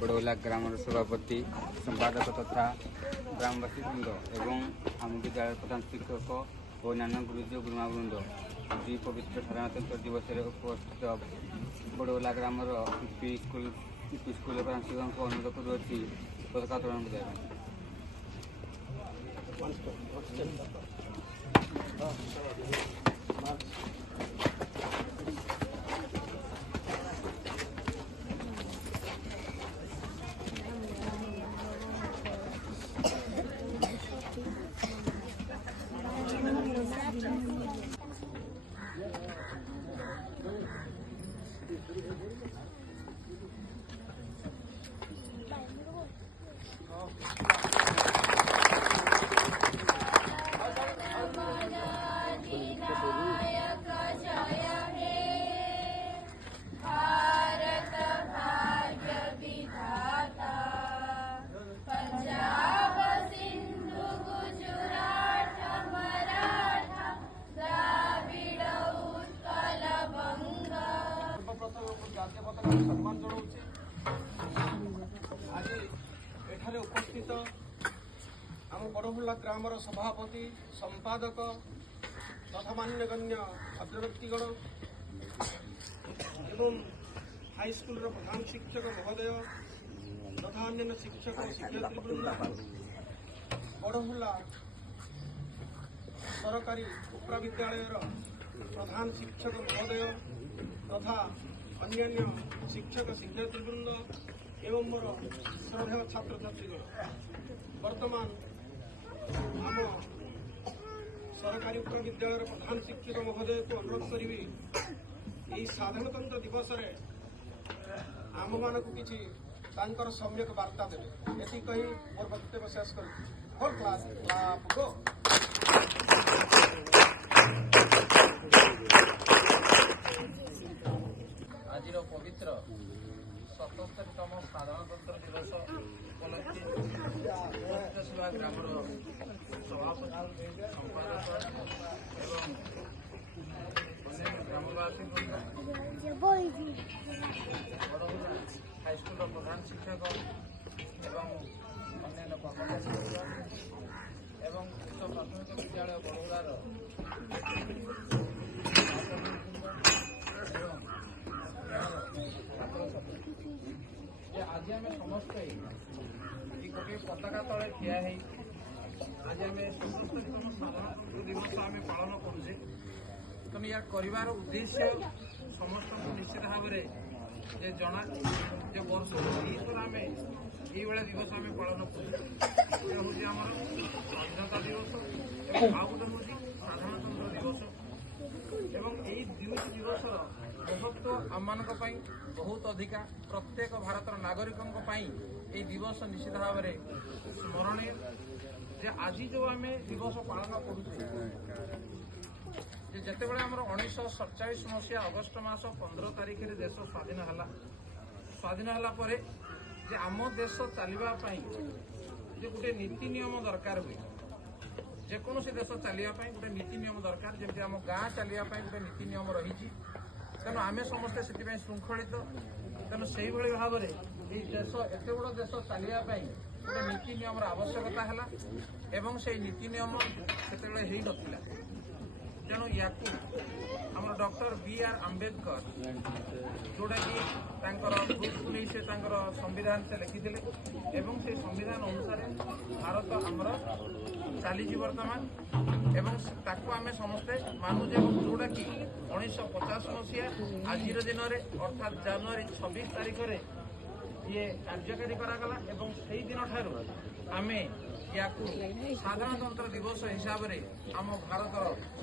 बड़ौला ग्राम सभापति संपादक तथा ग्रामवासी वृंद एवं आम विद्यालय प्रधान शिक्षक और अन्य गुरुजी गुरुमावृंद दुई पवित्र साधारणतंत्र दिवस उपस्थित बड़ौला ग्राम यूपी स्कूल प्रधान शिक्षक को अनुरोध करुँच पताका उत्तोलन कराया। सम्मान जनाऊे आज एठारे उपस्थित आम बड़हुल्ला ग्रामर सभापति संपादक तथा मान्यगण्य भद्रव्यक्तिगण एवं हाईस्कूल प्रधान शिक्षक महोदय तथा अन्य शिक्षक शिक्षयित्रीवृंद बड़हुल्ला सरकारी उपरा विद्यालय प्रधान शिक्षक महोदय तथा अन्य शिक्षक शिक्षयित्रीवृंद एवं मोर श्रद्धेय छात्र छात्रीगण वर्तमान आम सरकारी उपरा विद्यालय प्रधान शिक्षक महोदय को अनुरोध करी यही साधारणतंत्र दिवस आम मान किसी सम्यक वार्ता देवे ये कही मोर वक्तव्य शेष कर आज पवित्र 77तम साधारणतंत्र दिवस उपलक्षे सेवा ग्राम सभापति संपादक एवं अन्य ग्रामवासी बड़हुल्ला हाईस्कूल प्रधान शिक्षक एवं अन्य कर्मचारी एवं उच्च प्राथमिक विद्यालय बड़हुल्लार आज आम समस्ते गोटे पताका तले ठिया आज आम साधारणतंत्र दिवस आम पालन करुचे तेणु या कर उद्देश्य समस्त निश्चित भाव में जना वर्ष दुईथर आम ये दिवस आम पालन करूँ स्वाधीनता दिवस और आउ गोटे हूँ साधारणतंत्र दिवस एवं यही दुईटी दिवसर महत्व आम बहुत अधिका प्रत्येक भारत नागरिकों ये दिवस निश्चित भाव में स्मरणीय जे आज जो आम दिवस पालन करुचे जिते बड़े आम 1947 मसीहा अगस्ट मास 15 तारिख में देश स्वाधीन है जे आम देश चलवाई जो गोटे नीति नियम दरकार हुए जेकोसी देश चलवाई गोटे नीति नियम दरकार जमी आम गाँ चलवाई गोटे नीति नियम रही तेणु आम समस्ते से श्रृंखलित तेणु से भाव में ये देश एत बड़ देश चलवाई गोटे नीति नियम आवश्यकता है एवं से नीति नियम से नथिला तेणु या आम डॉक्टर बी.आर. आंबेडकर जोड़ा कि ग्रुप को नहीं से संविधान से लिखिले एवं से संविधान अनुसार भारत आमर चली वर्तमान एवं ताकू आम समस्ते मानुजे जोड़ा कि 1950 मसीहा आज दिन में अर्थात जनवरी 26 तारिख में ये कार्यकारी करागला एवं से दिन ठारू आम या साधारणतंत्र दिवस हिसाब से आम भारत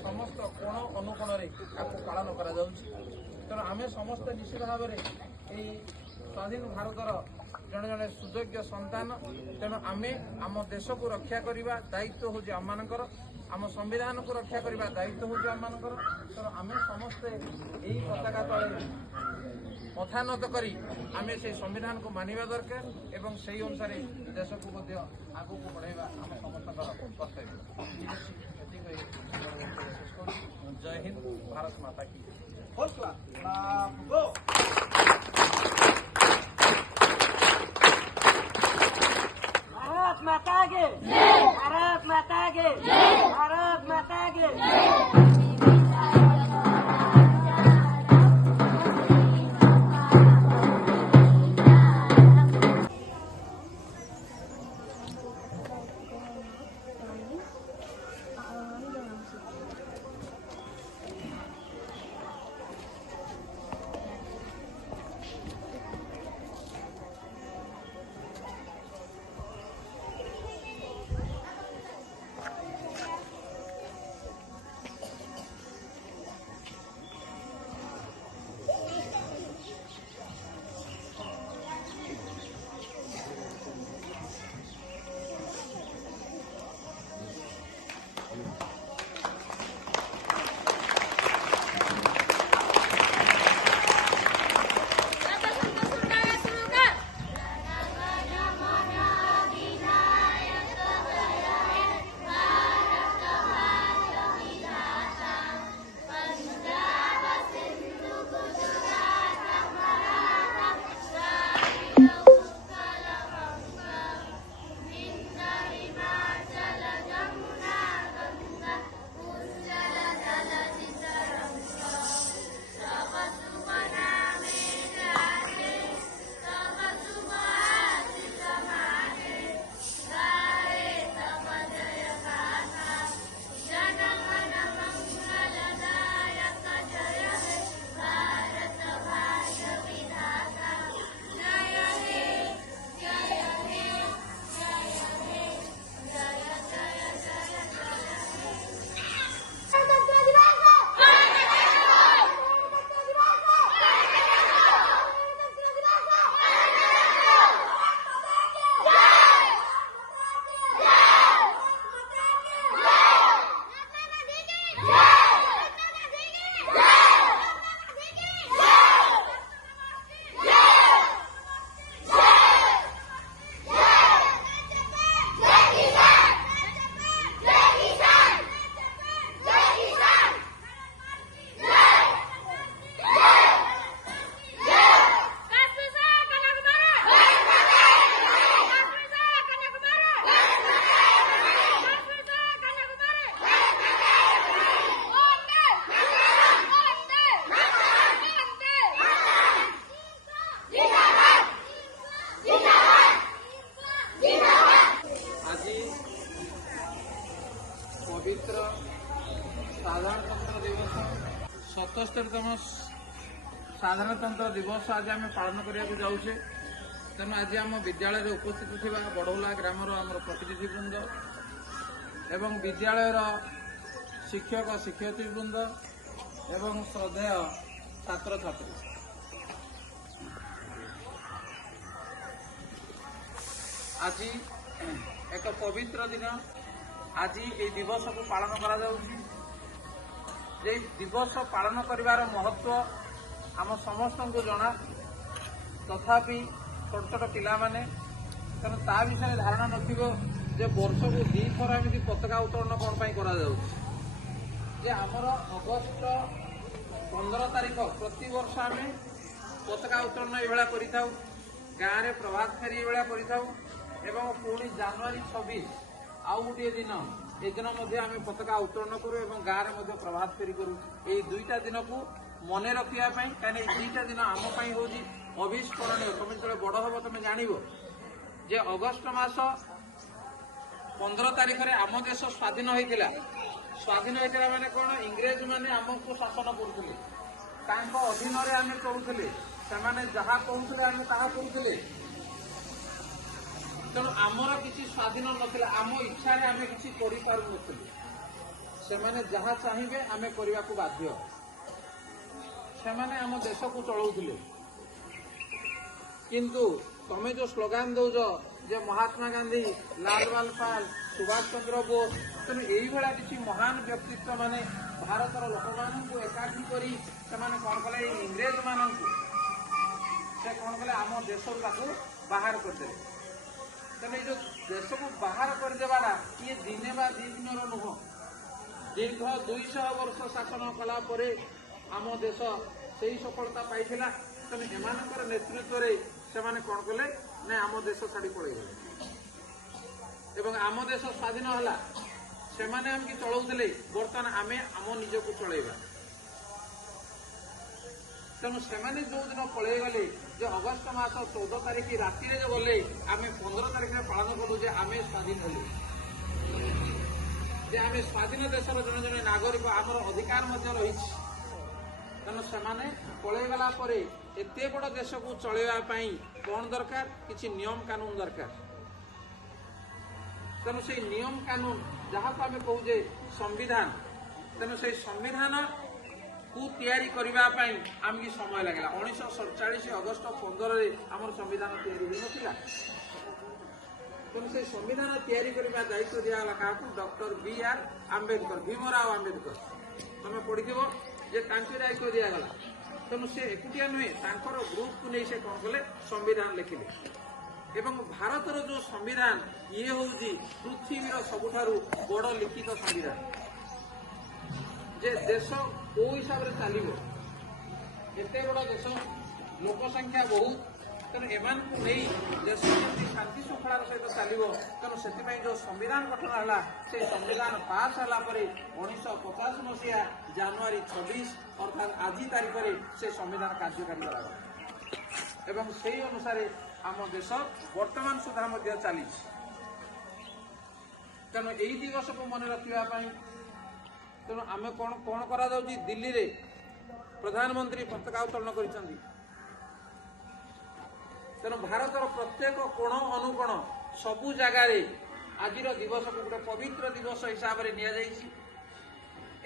समस्त कोण अनुकोण पालन कर तेणु आम समस्त निश्चित भाव में स्वाधीन भारतर जड़े जड़े सुयोग्य संतान तेणु आम आम देश को रक्षा करने दायित्व हूँ आम मानकर आम संविधान को रक्षा करने दायित्व हूँ आम मानकर तेणु आम समस्ते यही पताका तले मथानत करी आम से संविधान को मानिबा दरकार एवं से अनुसार देश को आगू को बढ़ाइबा आम समस्त कर्तव्य। जय हिंद, भारत माता की। माता के भारत माता के भारत माता के पवित्र साधारणतंत्र दिवस 77तम साधारणतंत्र दिवस आज आम पालन करने जाऊे तेणु आज आम विद्यालय उपस्थित थिबा बड़ौला ग्रामर आम प्रतिनिधिवृंद एवं विद्यालयर शिक्षक शिक्षयित्रीवृंद एवं श्रद्धेय छात्र छात्री आज एक पवित्र दिन आज ये दिवस को पालन करा जाउछि। जे दिवस पालन करिवार महत्व आम समस्त को जना तथापि छोट छोट पिला माने तेणु ता विषय धारणा नथिबो जे वर्ष को 2 थर एमती पताका उत्तोलन कौन पाई करा जाउछि। जे आमर अगस्ट 15 तारिख प्रति वर्ष आम पताका उत्तोलन ये करिथाउ गाँव में प्रभात फेरी ये करिथाउ एवं पुणी जनवरी 26 आउ गोटे दिन ए दिन आम पताका उत्तोलन करूँ और गाँव में प्रभात फेरी करूँ। ये दुईटा दिन को मन रखापी कहीं दुईटा दिन आमपाई हूँ अविस्मरणीय। तुम जो बड़ हम तुम जान जे अगस्ट मास 15 तारिख में आम देश स्वाधीन होता स्वाधीन होता माने कौन इंग्रेज माने आमको शासन करुले अधीन आम चलुले से जहाँ कहते आम ता करुले तेणु आमर किसी स्वाधीन नथिला आम इच्छा आम किसी करूँ से जहाँ चाहिए आम करने को बाध्य से आम देश को चलाउले किंतु तमें जो स्लोगान दौज जे महात्मा गांधी लाल बाल सुभाष चंद्र बोस तेणु यही किसी महान व्यक्तित्व माने भारतर लोक मान एकाठी कर कौन कले इंग्रेज मान से कौन कले आम देश बाहर करदे तेनाली जो देश को बाहर करदेवारा ये दिने बा दी दिन नुह दीर्घ 200 वर्ष शासन कला परे आम देश से ही सफलता पाई तेणु एम नेतृत्व से कौन कले ना आम देश छाड़ी पड़े ଏବଂ ଆମ ଦେଶ ସ୍ୱାଧୀନ ହେଲା, ସେମାନେ ଆମକୁ ଚଳାଉଥିଲେ, ବର୍ତ୍ତମାନ ଆମେ ଆମ ନିଜକୁ ଚଳେଇବା। ତେଣୁ ସେମାନେ ଯୋଉଦିନ ପଳେଇ ଗଲେ, ଯେ ଅଗଷ୍ଟ ମାସ 14 ତାରିଖ ରାତିରେ ଯେ ଗଲେ, ଆମେ 15 ତାରିଖରେ ପାଳନ କଲୁ ଯେ ଆମେ ସ୍ୱାଧୀନ ହେଲୁ, ଯେ ଆମେ ସ୍ୱାଧୀନ ଦେଶର ଜଣେ ଜଣେ ନାଗରିକ, ଆମର ଅଧିକାର ମଧ୍ୟ ରହିଛି। ତେଣୁ ସେମାନେ ପଳେଇଗଲା ପରେ ଏତେ ବଡ଼ ଦେଶକୁ ଚଳେଇବା ପାଇଁ କ'ଣ ଦରକାର? କିଛି ନିୟମ କାନୁନ ଦରକାର। ତେଣୁ ସେଇ ନିୟମ କାନୁନ ଯାହାକୁ ଆମେ କହୁଛେ ସମ୍ବିଧାନ, ତେଣୁ ସେଇ ସମ୍ବିଧାନକୁ ତିଆରି କରିବା ପାଇଁ ଆମକୁ ସମୟ ଲାଗିଲା। 1947 ଅଗଷ୍ଟ 15ରେ ଆମର ସମ୍ବିଧାନ ତିଆରି ହୋଇନଥିଲା। ତେଣୁ ସେଇ ସମ୍ବିଧାନ ତିଆରି କରିବା ଦାୟିତ୍ୱ ଦିଆଗଲା କାହାକୁ? Doctor B.R. ଆମ୍ବେଦକର, ଭୀମରାଓ ଆମ୍ବେଦକର। ତମେ ପଢିଥିବ ଯେ ତାଙ୍କୁ ଦାୟିତ୍ୱ ଦିଆଗଲା। ତେଣୁ ସେ ଏକୁଟିଆ ନୁହେଁ, ତାଙ୍କର ଗ୍ରୁପକୁ ନେଇ ସେ କ'ଣ କଲେ? ସମ୍ବିଧାନ ଲେଖିଲେ। ଏବଂ ଭାରତର ଯୋଉ ସମ୍ବିଧାନ, ଇଏ ହେଉଛି ପୃଥିବୀର ସବୁଠାରୁ ବଡ଼ ଲିଖିତ ସମ୍ବିଧାନ। ଯେ ଦେଶ କୋଉ ହିସାବରେ ଚାଲିବ, ଏତେ ବଡ଼ ଦେଶ, ଲୋକ ସଂଖ୍ୟା ବହୁତ, ତେଣୁ ଏମାନଙ୍କୁ ନେଇ ଦେଶ ଯେମିତି ଶାନ୍ତି ଶୃଙ୍ଖଳାର ସହିତ ଚାଲିବ, ତେଣୁ ସେଥିପାଇଁ ଯୋଉ ସମ୍ବିଧାନ ଗଠନ ହେଲା, ସେ ସମ୍ବିଧାନ ପାସ୍ ହେଲା ପରେ 1950 ମସିହା ଜାନୁଆରୀ 26 ଅର୍ଥାତ୍ ଆଜି ତାରିଖରେ ସେ ସମ୍ବିଧାନ କାର୍ଯ୍ୟକାରୀ କରାଗଲା। ଏବଂ ସେହି ଅନୁସାରେ ଆମ ଦେଶ ବର୍ତ୍ତମାନ ସୁଦ୍ଧା ମଧ୍ୟ ଚାଲିଛି। ତେଣୁ ଏହି ଦିବସକୁ ମନେ ରଖିବା ପାଇଁ ତେଣୁ ଆମେ କ'ଣ କରାଯାଉଛି? ଦିଲ୍ଲୀରେ ପ୍ରଧାନମନ୍ତ୍ରୀ ପତାକା ଉତ୍ତୋଳନ କରିଛନ୍ତି। ତେଣୁ ଭାରତର ପ୍ରତ୍ୟେକ କୋଣ ଅନୁକୋଣ ସବୁ ଜାଗାରେ ଆଜିର ଦିବସକୁ ଗୋଟେ ପବିତ୍ର ଦିବସ ହିସାବରେ ନିଆଯାଇଛି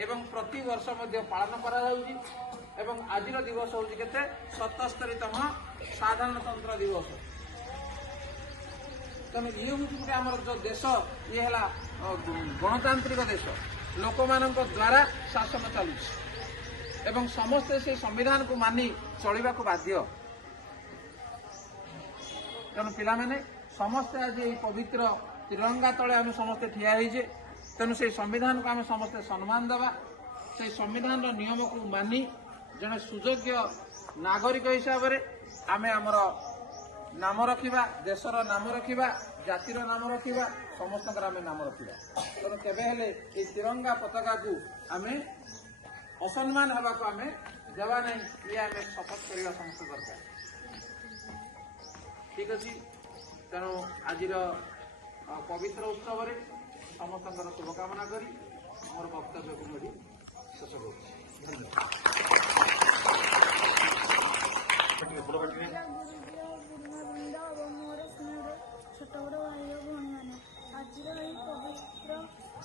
ଏବଂ ପ୍ରତିବର୍ଷ ମଧ୍ୟ ପାଳନ କରାଯାଉଛି। ଏବଂ ଆଜିର ଦିବସ ହେଉଛି କେତେ? 77ତମ ସାଧାରଣତନ୍ତ୍ର ଦିବସ। ତେଣୁ ଇଏ ହେଉଛି ଗୋଟେ ଆମର ଯୋଉ ଦେଶ, ଇଏ ହେଲା ଗଣତାନ୍ତ୍ରିକ ଦେଶ, ଲୋକମାନଙ୍କ ଦ୍ୱାରା ଶାସନ ଚାଲୁଛି ଏବଂ ସମସ୍ତେ ସେଇ ସମ୍ବିଧାନକୁ ମାନି ଚଳିବାକୁ ବାଧ୍ୟ। ତେଣୁ ପିଲାମାନେ ସମସ୍ତେ ଆଜି ଏହି ପବିତ୍ର ତ୍ରିରଙ୍ଗା ତଳେ ଆମେ ସମସ୍ତେ ଠିଆ ହେଇଛେ। ତେଣୁ ସେଇ ସମ୍ବିଧାନକୁ ଆମେ ସମସ୍ତେ ସମ୍ମାନ ଦେବା। ସେଇ ସମ୍ବିଧାନର ନିୟମକୁ ମାନି ଜଣେ ସୁଯୋଗ୍ୟ ନାଗରିକ ହିସାବରେ ଆମେ ଆମର ନାମ ରଖିବା, ଦେଶର ନାମ ରଖିବା, ଜାତିର ନାମ ରଖିବା, ସମସ୍ତଙ୍କର ଆମେ ନାମ ରଖିବା। ତେଣୁ କେବେ ହେଲେ ଏହି ତ୍ରିରଙ୍ଗା ପତାକାକୁ ଆମେ ଅସମ୍ମାନ ହେବାକୁ ଆମେ ଦେବା ନାହିଁ, ଇଏ ଆମେ ଶପଥ କରିବା ସମସ୍ତେ ଦରକାର। ଠିକ୍ ଅଛି। ତେଣୁ ଆଜିର ପବିତ୍ର ଉତ୍ସବରେ ସମସ୍ତଙ୍କର ଶୁଭକାମନା କରି ମୋର ବକ୍ତବ୍ୟକୁ ମୁଁ ଶେଷ କରୁଛି। ଗୁରୁବୃନ୍ଦ ଏବଂ ମୋର ସ୍ନେହର ଛୋଟ ବଡ଼ ଭାଇ ଓ ଭଉଣୀମାନେ, ଆଜିର ଏହି ପବିତ୍ର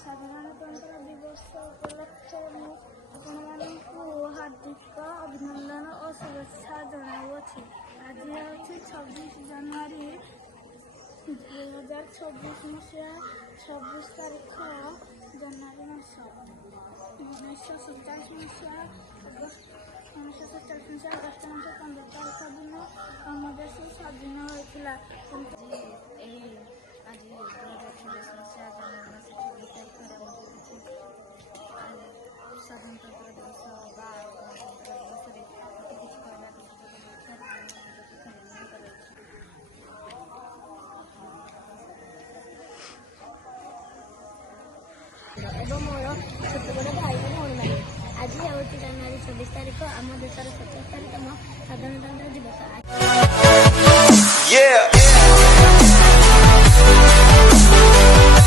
ସାଧାରଣତନ୍ତ୍ର ଦିବସ ଉପଲକ୍ଷେ ମୁଁ ଆପଣମାନଙ୍କୁ ହାର୍ଦ୍ଦିକ ଅଭିନନ୍ଦନ ଓ ଶୁଭେଚ୍ଛା ଜଣାଉଅଛି। ଆଜି ହେଉଛି 26 ଜାନୁଆରୀ 2026 ମସିହା 26 ତାରିଖ ଜାନୁଆରୀ ମାସ। 1947 ମସିହା ଅଗଷ୍ଟ ମାସ 15 ତାରିଖ ଦିନ ଆମ ଦେଶ ସ୍ୱାଧୀନ ହୋଇଥିଲା। କିନ୍ତୁ ଏହି ଆଜି 2026 ମସିହା ଜାନୁଆରୀ ମାସ 26 ତାରିଖରେ ସାଧାରଣତନ୍ତ୍ର ଦିବସ ବା ଗଣତନ୍ତ୍ର ଦିବସରେ ଅତି କିଛି କହିବାକୁ ଏବଂ ମୋର ଛୋଟ ବଡ଼ ଭାଇ ଓ ଭଉଣୀମାନେ, ଆଜି ହେଉଛି ଜାନୁଆରୀ 26 ତାରିଖ, ଆମ ଦେଶର 77ତମ ସାଧାରଣତନ୍ତ୍ର ଦିବସ।